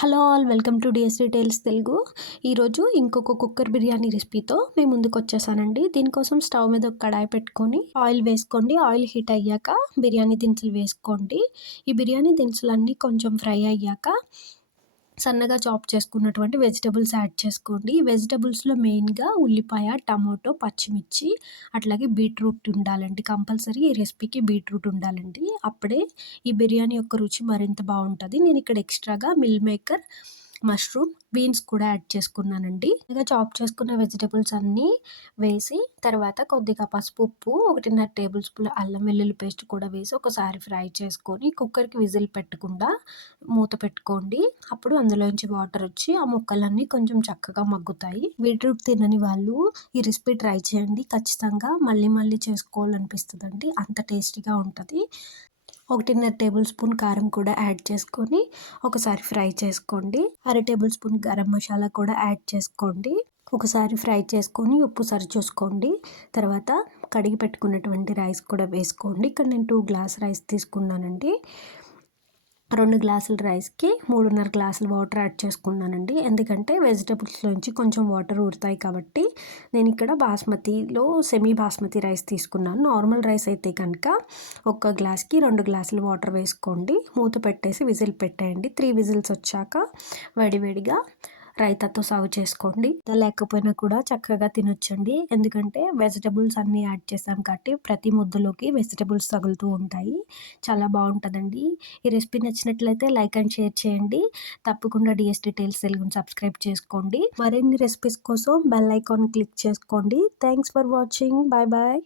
Hello all welcome to DS details Telugu. ఈరోజు ఇంకొక cooker biryani రెసిపీతో మేము ముందుకు వచ్చేసానండి. దీనికోసం స్టవ్ మీద ఒక కడాయి పెట్టుకొని ఆయిల్ వేసుకోండి. ఆయిల్ హీట్ అయ్యాక బిర్యానీ దినుసులు వేసుకోండి. ఈ బిర్యానీ దినుసులన్నీ కొంచెం ఫ్రై అయ్యాక సన్నగా చాప్ చేసుకున్నటువంటి వెజిటబుల్స్ యాడ్ చేసుకోండి. వెజిటబుల్స్లో మెయిన్గా ఉల్లిపాయ, టమాటో, పచ్చిమిర్చి, అట్లాగే బీట్రూట్ ఉండాలండి. కంపల్సరీ ఈ రెసిపీకి బీట్రూట్ ఉండాలండి. అప్పుడే ఈ బిర్యానీ యొక్క రుచి మరింత బాగుంటుంది. నేను ఇక్కడ ఎక్స్ట్రాగా మిల్ మేకర్, మష్రూమ్, బీన్స్ కూడా యాడ్ చేసుకున్నానండి. ఇలా చాప్ చేసుకున్న వెజిటబుల్స్ అన్నీ వేసి తర్వాత కొద్దిగా పసుపు, ఉప్పు, 1.5 టేబుల్ స్పూన్ అల్లం వెల్లుల్లి పేస్ట్ కూడా వేసి ఒకసారి ఫ్రై చేసుకొని కుక్కర్కి విజిల్ పెట్టకుండా మూత పెట్టుకోండి. అప్పుడు అందులోంచి వాటర్ వచ్చి ఆ ముక్కలన్నీ కొంచెం చక్కగా మగ్గుతాయి. బీట్రూట్ తినని వాళ్ళు ఈ రెసిపీ ట్రై చేయండి. ఖచ్చితంగా మళ్ళీ మళ్ళీ చేసుకోవాలనిపిస్తుందండి. అంత టేస్టీగా ఉంటుంది. 1.5 టేబుల్ స్పూన్ కారం కూడా యాడ్ చేసుకొని ఒకసారి ఫ్రై చేసుకోండి. 1/2 టేబుల్ స్పూన్ గరం మసాలా కూడా యాడ్ చేసుకోండి. ఒకసారి ఫ్రై చేసుకొని ఉప్పు సరి చూసుకోండి. తర్వాత కడిగి పెట్టుకున్నటువంటి రైస్ కూడా వేసుకోండి. ఇక్కడ నేను 2 గ్లాస్ రైస్ తీసుకున్నానండి. 2 గ్లాసుల రైస్కి 3.5 గ్లాసులు వాటర్ యాడ్ చేసుకున్నానండి. ఎందుకంటే వెజిటబుల్స్లోంచి కొంచెం వాటర్ ఊరుతాయి కాబట్టి. నేను ఇక్కడ బాస్మతిలో సెమీ బాస్మతి రైస్ తీసుకున్నాను. నార్మల్ రైస్ అయితే కనుక ఒక గ్లాస్కి 2 గ్లాసులు వాటర్ వేసుకోండి. మూత పెట్టేసి విజిల్ పెట్టేయండి. 3 విజిల్స్ వచ్చాక వేడివేడిగా రైతాతో సర్వ్ చేసుకోండి. లేకపోయినా కూడా చక్కగా తినొచ్చండి. ఎందుకంటే వెజిటబుల్స్ అన్నీ యాడ్ చేసాం కాబట్టి ప్రతి ముద్దలోకి వెజిటబుల్స్ తగులుతూ ఉంటాయి. చాలా బాగుంటుందండి. ఈ రెసిపీ నచ్చినట్లయితే లైక్ అండ్ షేర్ చేయండి. తప్పకుండా డిఎస్ డీటెయిల్స్ తెలుగుని సబ్స్క్రైబ్ చేసుకోండి. మరిన్ని రెసిపీస్ కోసం బెల్ ఐకాన్ క్లిక్ చేసుకోండి. Thanks for watching. Bye bye.